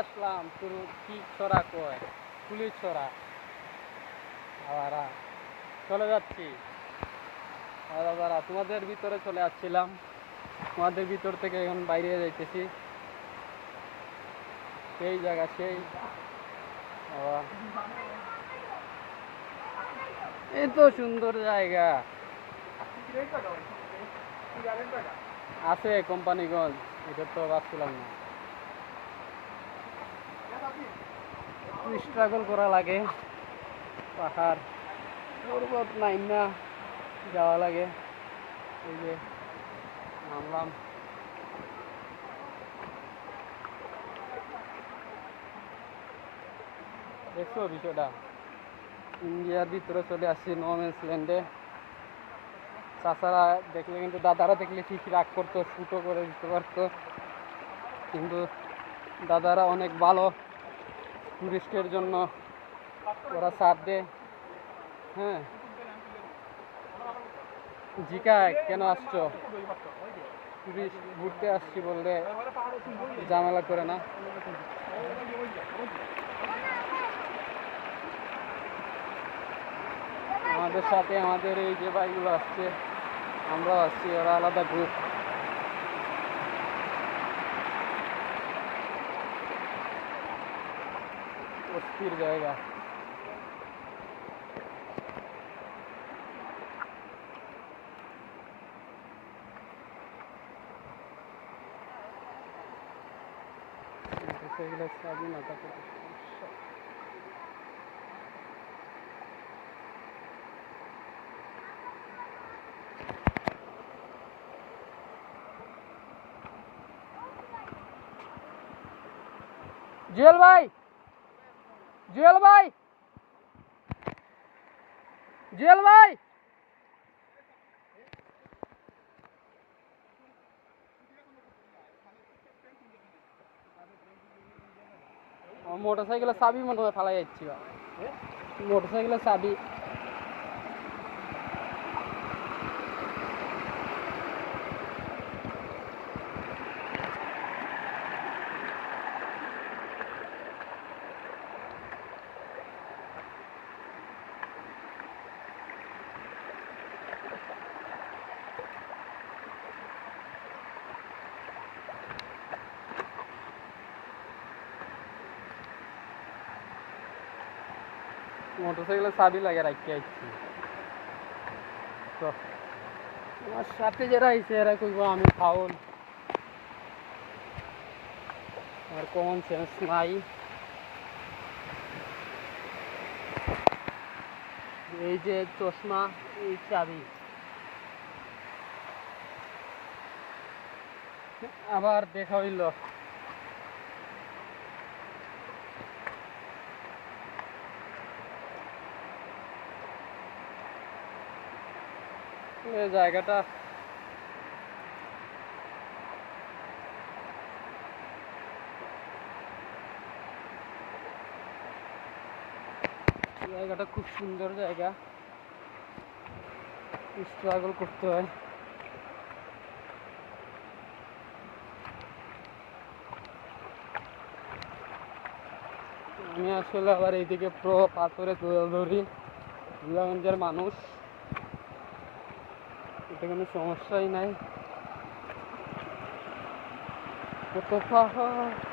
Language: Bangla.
আসলাম তোর কি ছড়া কয় পুলিশ ছড়া আবার চলে যাচ্ছি। দাদা তোমাদের ভিতরে চলে আসছিলাম, তোমাদের ভিতর থেকে এখন বাইরে যাইতেছি। সেই জায়গা সেই এত সুন্দর জায়গা আছে কোম্পানিগঞ্জ, এটা তো ভাবছিলাম না। স্ট্রাগল করা লাগে, পাহাড় পর্বত নাইমা যাওয়া লাগে। এই যে নামলাম, দেখছো বিষয়টা। ইন্ডিয়ার ভিতরে চলে আসছি, নো ম্যানস ল্যান্ডে। চাচারা দেখলে কিন্তু, দাদারা দেখলে ঠিক রাগ করতো, শুটও করে দিতে পারতো, কিন্তু দাদারা অনেক ভালো, টুরিস্টের জন্য ওরা ছাড় দেয়। হ্যাঁ, জিজ্ঞায় কেন আসছো, টুরিস্ট ঘুরতে আসছি বললে ঝামেলা করে না। আমাদের সাথে আমাদের এই যে ভাইগুলো আসছে, আমরাও আসছি, ওরা আলাদা গ্রুপ। অস্থির জায়গা। সেগুলো স্বাধীনতা জুয়েল ভাই, জুয়েল ভাই, জুয়েল ভাই, মোটরসাইকেলের চাবি মনে হয় ফালাই যাচ্ছি, মোটরসাইকেলের চাবি। মোটরসাইকেলের চাবি লাগে রাখতে আসছি। তো আমার সাথে যারা আইছে এরা কইব আমি ফাউল, আর কমন সেন্স নাই। এই যে চশমা, এই চাবি, আবার দেখা হইল। জায়গাটা জায়গাটা খুব সুন্দর জায়গা, স্ট্রাগল করতে হয়। আমি আসলে আবার এইদিকে প্রো পাথরে ধরি, দুর্গাগঞ্জের মানুষ, এটা কোনো সমস্যাই নাই। কত পাহাড়।